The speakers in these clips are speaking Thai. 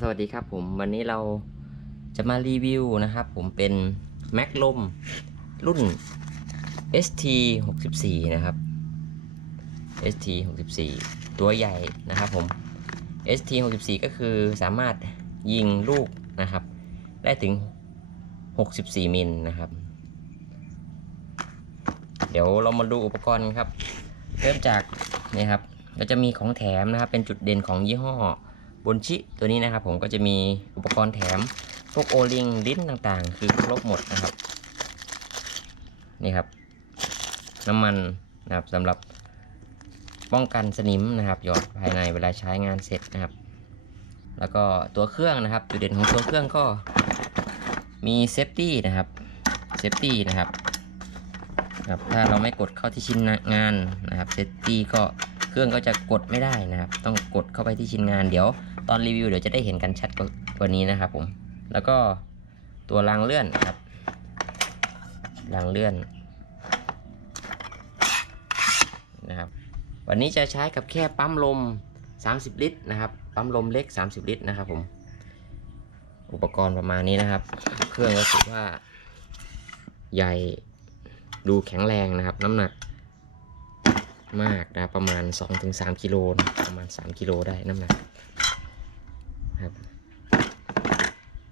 สวัสดีครับผมวันนี้เราจะมารีวิวนะครับผมเป็นแม็กลมรุ่น ST 64นะครับ ST 64ตัวใหญ่นะครับผม ST 64ก็คือสามารถยิงลูกนะครับ ได้ถึง 64 มิลนะครับ เดี๋ยวเรามาดูอุปกรณ์ครับ เริ่มจากนี่ครับก็จะมีของแถมนะครับ เป็นจุดเด่นของยี่ห้อ บนชิตัวนี้นะครับ ผมก็จะมีอุปกรณ์แถมพวกโอลิงลิ้นต่างๆ คือครบหมดนะครับ นี่ครับ น้ำมันนะครับสำหรับป้องกันสนิมนะครับ หยอดภายในเวลาใช้งานเสร็จนะครับ แล้วก็ตัวเครื่องนะครับ จุดเด่นของตัวเครื่องก็มีเซฟตี้นะครับเซฟตี้นะครับครับถ้าเราไม่กดเข้าที่ชิ้นงานนะครับเซตตี้ก็เครื่องก็จะกดไม่ได้นะครับ ต้องกดเข้าไปที่ชิ้นงานเดี๋ยว ตอนรีวิวเดี๋ยวจะได้เห็นกันชัดกว่านี้นะครับผม แล้วก็ตัวรางเลื่อนครับ รางเลื่อนนะครับ วันนี้จะใช้กับแค่ปั๊มลม 30 ลิตรนะครับ ปั๊มลมเล็ก 30 ลิตรนะครับผม อุปกรณ์ประมาณนี้นะครับ เครื่องก็ถือว่า ใหญ่ดูแข็งแรงนะครับ น้ำหนักมากนะประมาณ 2-3กิโลนะประมาณ 3 กิโลได้น้ำหนัก ครับ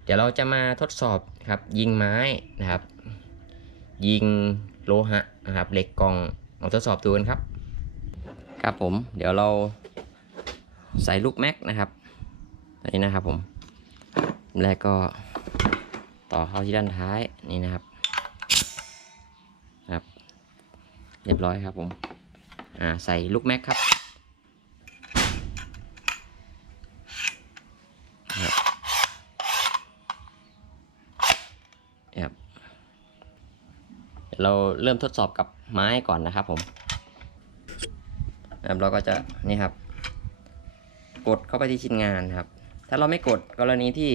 เดี๋ยวเราจะมาทดสอบครับ ยิงไม้นะครับ ยิงโลหะนะครับเหล็กกล่องเอาทดสอบดูกันครับ ครับผม เดี๋ยวเราใส่ลูกแม็กนะครับตัวนี้นะครับผมแรกก็ต่อเข้าที่ด้านท้ายนี่นะครับครับ เรียบร้อยครับผมอ่าใส่ลูกแม็กครับครับ เราเริ่มทดสอบกับไม้ก่อนนะครับผมเราก็จะนี่ครับ กดเข้าไปที่ชิ้นงานนะครับ ถ้าเราไม่กดกรณีที่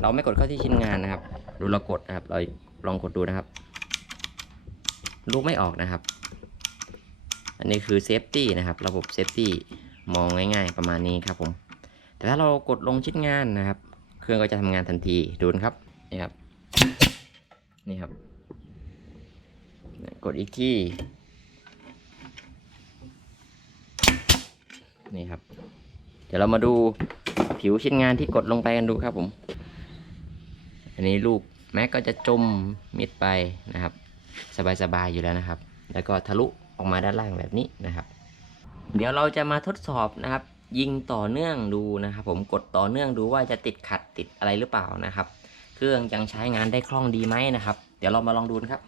เราไม่กดเข้าที่ชิ้นงานนะครับดูเรากดนะครับ เราลองกดดูนะครับ ลูกไม่ออกนะครับ อันนี้คือเซฟตี้นะครับ ระบบเซฟตี้มองง่าย ๆ ประมาณนี้ครับผม แต่ถ้าเรากดลงชิ้นงานนะครับ เครื่องก็จะทำงานทันทีดูนะครับนี่ครับนี่ครับ กดอีกที่ นี่ครับ เดี๋ยวเรามาดูผิวชิ้นงานที่กดลงไปกันดูครับผม อันนี้ลูกแม็กก็จะจมมิดไปนะครับ สบายๆอยู่แล้วนะครับ แล้วก็ทะลุออกมาด้านล่างแบบนี้นะครับ เดี๋ยวเราจะมาทดสอบนะครับ ยิงต่อเนื่องดูนะครับผมกดต่อเนื่องดูว่าจะติดขัดติดอะไรหรือเปล่านะครับ เครื่องยังใช้งานได้คล่องดีไหมนะครับ เดี๋ยวเรามาลองดูนะครับ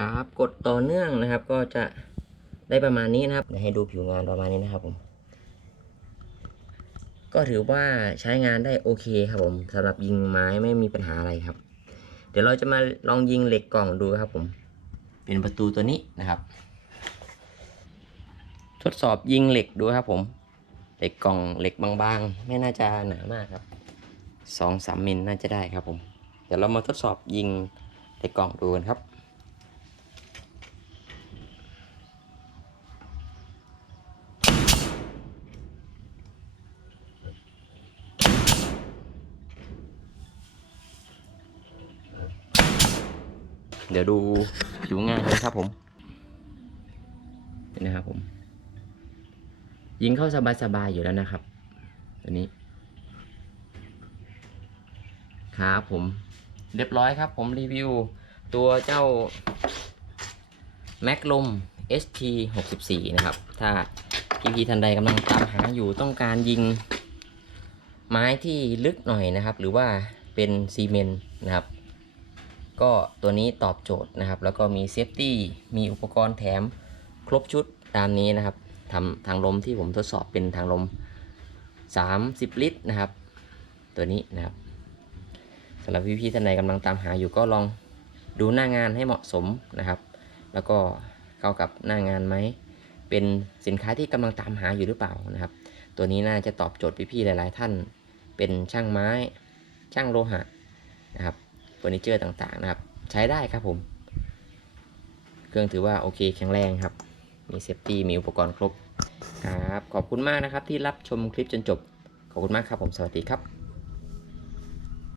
ครับ กดต่อเนื่องนะครับ ก็จะได้ประมาณนี้นะครับเดี๋ยวให้ดูผิวงานประมาณนี้นะครับผมก็ถือว่าใช้งานได้โอเคครับผมสำหรับยิงไม้ไม่มีปัญหาอะไรครับ เดี๋ยวเราจะมาลองยิงเหล็กกล่องดูครับผม เป็นประตูตัวนี้นะครับ ทดสอบยิงเหล็กดูครับผม เหล็กกล่องเหล็กบางๆ ไม่น่าจะหนามากครับสองสามมิลน่าจะได้ครับผม เดี๋ยวเรามาทดสอบยิงเหล็กกล่องดูกันครับ เดี๋ยวดูผิวงานกันครับผมนี่นะครับผม ยิงเข้าสบายๆอยู่แล้วนะครับตัวนี้ ครับผม เรียบร้อยครับ ผมรีวิว ตัวเจ้าแม็กลม ST 64นะครับ ถ้าพี่พีท่านใดกำลังตามหาอยู่ต้องการยิงไม้ที่ลึกหน่อยนะครับ หรือว่าเป็นซีเมนต์นะครับ ก็ตัวนี้ตอบโจทย์นะครับ แล้วก็มีเซฟตี้มีอุปกรณ์แถมครบชุดตามนี้นะครับทำทางลมที่ผมทดสอบเป็นทางลม 30 ลิตรนะครับ ตัวนี้นะครับสำหรับพี่ๆท่านใดกำลังตามหาอยู่ก็ลองดูหน้างานให้เหมาะสมนะครับ แล้วก็เข้ากับหน้างานไหม เป็นสินค้าที่กำลังตามหาอยู่หรือเปล่านะครับ ตัวนี้น่าจะตอบโจทย์พี่ๆหลาย ๆ ท่าน เป็นช่างไม้ ช่างโลหะนะครับ เฟอร์นิเจอร์ต่างๆนะครับ ใช้ได้ครับผม เครื่องถือว่าโอเคแข็งแรงครับ มีเซฟตี้มีอุปกรณ์ครบครับ ขอบคุณมากนะครับที่รับชมคลิปจนจบ ขอบคุณมากครับผมสวัสดีครับ